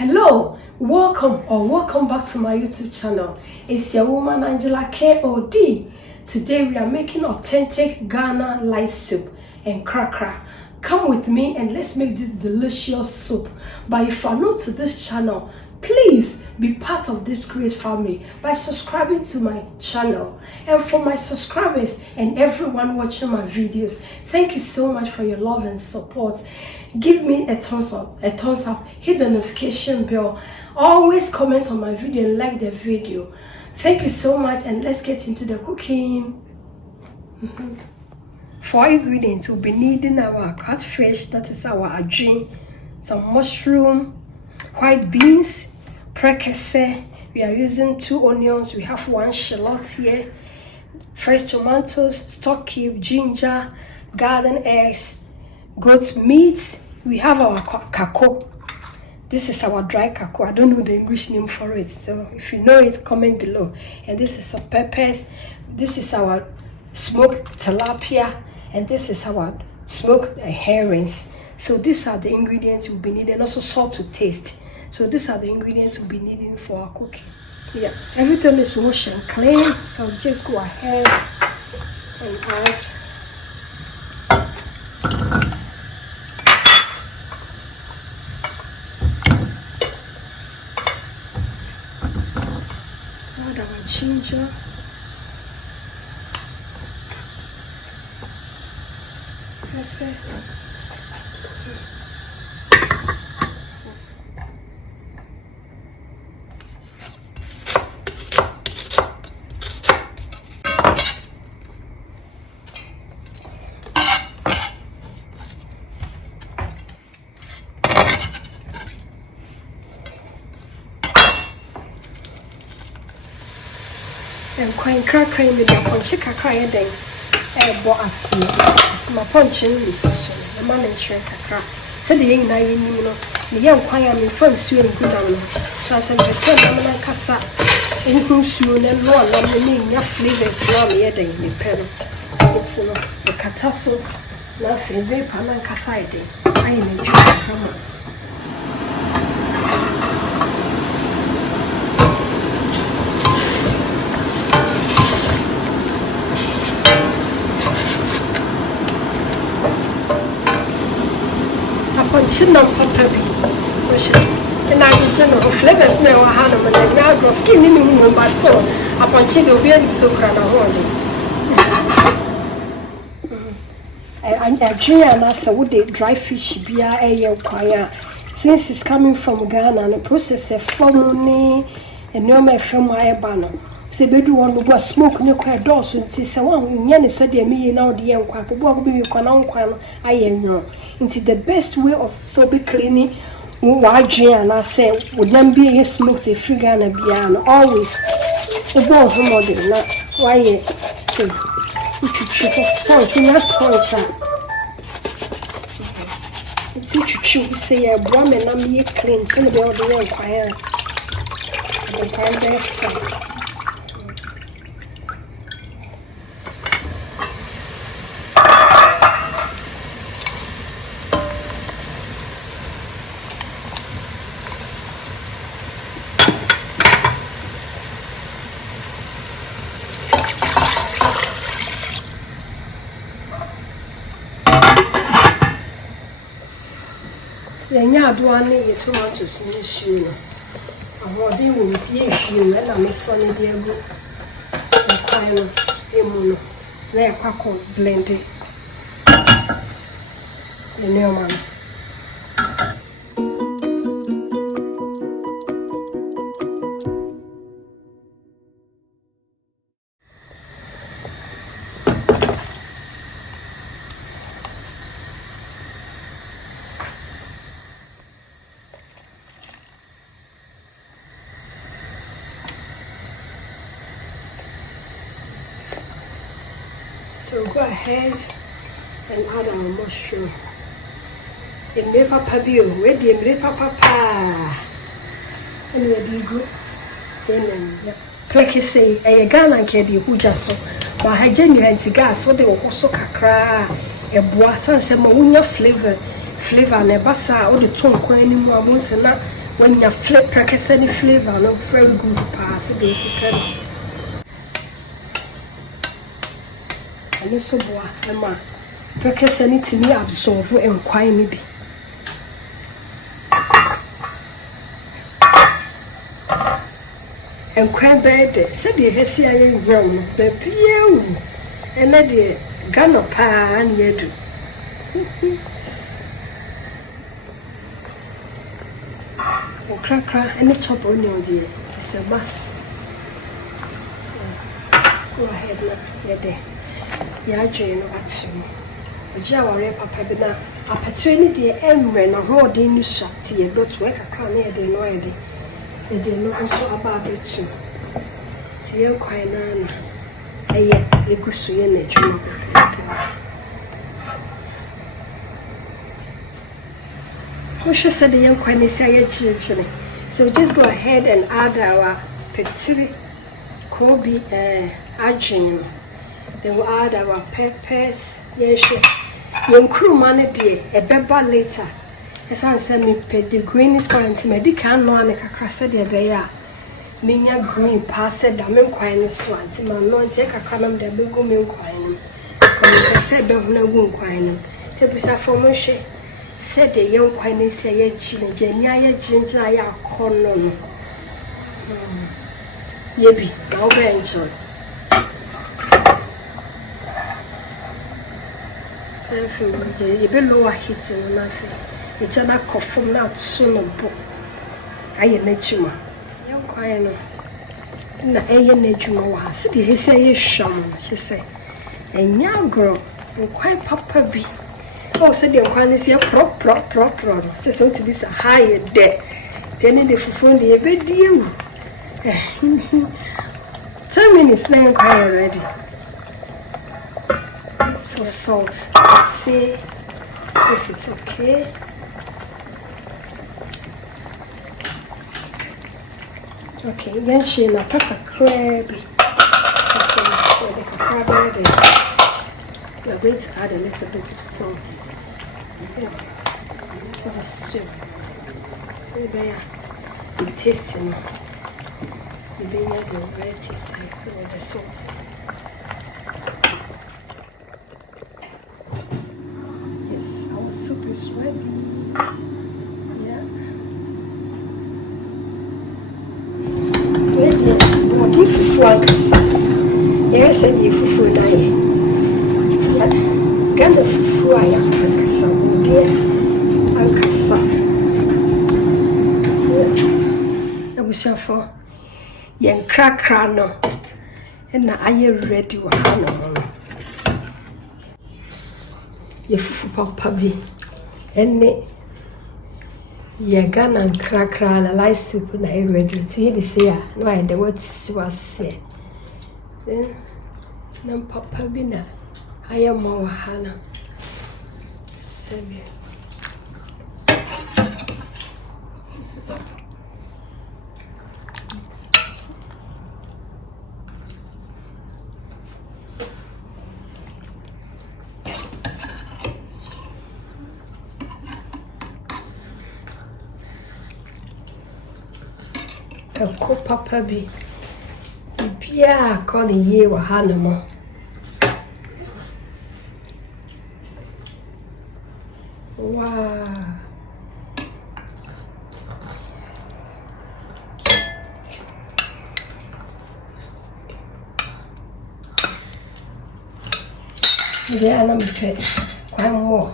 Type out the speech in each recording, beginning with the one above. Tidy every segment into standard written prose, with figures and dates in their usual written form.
Hello, welcome back to my YouTube channel. It's your woman Angela KOD. Today we are making authentic Ghana light soup and cracker. Come with me and let's make this delicious soup. But if you are new to this channel, please be part of this great family by subscribing to my channel. And for my subscribers and everyone watching my videos, thank you so much for your love and support. Give me a thumbs up, hit the notification bell, always comment on my video and like the video. Thank you so much, and let's get into the cooking. For ingredients, we'll be needing our catfish, that is our adjin, some mushroom, white beans, prekese. We are using 2 onions, we have 1 shallot here, fresh tomatoes, stock cube, ginger, garden eggs, goat meat. We have our kako. This is our dry kako. I don't know the English name for it, so if you know it, comment below. And this is our peppers. This is our smoked tilapia, and this is our smoked herrings. So these are the ingredients we'll be needing, and also salt to taste. So these are the ingredients we'll be needing for our cooking. Yeah, everything is washed and clean, so just go ahead and add our ginger, pepper, and quite cracker in the punch cracker then boss. It's my punch in this so the man and shrink cracker. Said the young night, the young choir me from sewing good down. So I said, the son of a cassa in whom soon and roll on the name your flavors long yet in the pedal. It's a catasso, nothing very panacaside. I am a true. Shouldn't have pepper. And I can general flavors now. I had them and now go skin in the by store. Upon chicken, will be so crowded. I drink and ask would they dry fish be a choir. Since it's coming from Ghana and the process of forming and no my film my banner. Say, bedroom one will go smoke no quite doors and see one. Yan said, me now the young quack, what will you can I am no. Into the best way of so be cleaning why and I say would then be a smoked a free Ghana piano always a ball of model not why say which chip of sponge in a sponge. It's which you say a woman and me clean some of the other one fire. Yeah, do I need tomatoes in the shoe? I'm holding with you, and I'm a sunny dear book. The kind of emuno. They're quack blended. The new man. So go ahead and add our mushroom. The me papa bio, where the me papa. And where do you go? Then Prekese, a Ghanaian kid who just so. But I genuine gas, so they were also kakra, a bois, some flavor, and a bassa, or the tongue, any more once and not when you flip Prekese any flavor, no very good pass it is super. And also boy, Emma Prekese any to me absorb and quiet me be. And quite bad, said the Hessian grown, baby, you and let the gun of pan yet. Cracker and the chop onion, dear. It's a must. Go ahead, you're there. You're doing what you. But you are a papa, a paternity and when a whole dinner shot tea, but work a crown near the noise. And they know also about it too. See, you're quite none. A good swing in it. Who should say the young queen is a children? So just go ahead and add our petri Kobe aging. Then we'll add our peppers. Yes, young crew money dear, a pepper later. As I said, me pet the green is going to me. Can't know any crassa de bear. Minya green pass it, I'm inquiring swans. My lord, take a column that will go inquiring. I said, don't know inquiring. Take a formation. Said the young queen is a ginger, ginger, I corner. Yebby, I'll be enjoy. You be lower hits and nothing. Each other cough from that soon of book. I let you, young queen. Na eye na adwuma wa se de hese ye hwam she say enya girl quite papa bi o se de kwan se pro she say to be so high there tell the fufu de be die 10 minutes now quite ready. It's for salt. Let's see if it's okay. Okay, then she na pepper crabby. We are going to add a little bit of salt. So the soup. Maybe it tastes enough. Maybe it will very tasty with the salt. Yes, our soup is ready. Fufu ankasa. Yes, and you fufu die. Get the fufu ankasa. Dear ankasa. I wish for yen crack no. And now I ready wa no. Ye fufu papa bi. Enne ye Ghanaian cracker and light soup na ready. So you say why the words was say. Then nam papa bi na ayama wa hana. Sebe. Ko papa bi bia ko ne ye wa hanamo wow yeah I'm quite more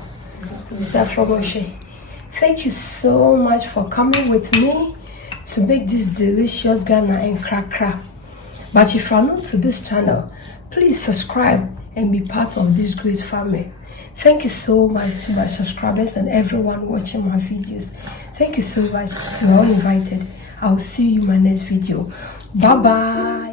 thank you so much for coming with me to make this delicious Ghanaian cracker. But if you are new to this channel, please subscribe and be part of this great family. Thank you so much to my subscribers and everyone watching my videos. Thank you so much. You are all invited. I will see you in my next video. Bye bye.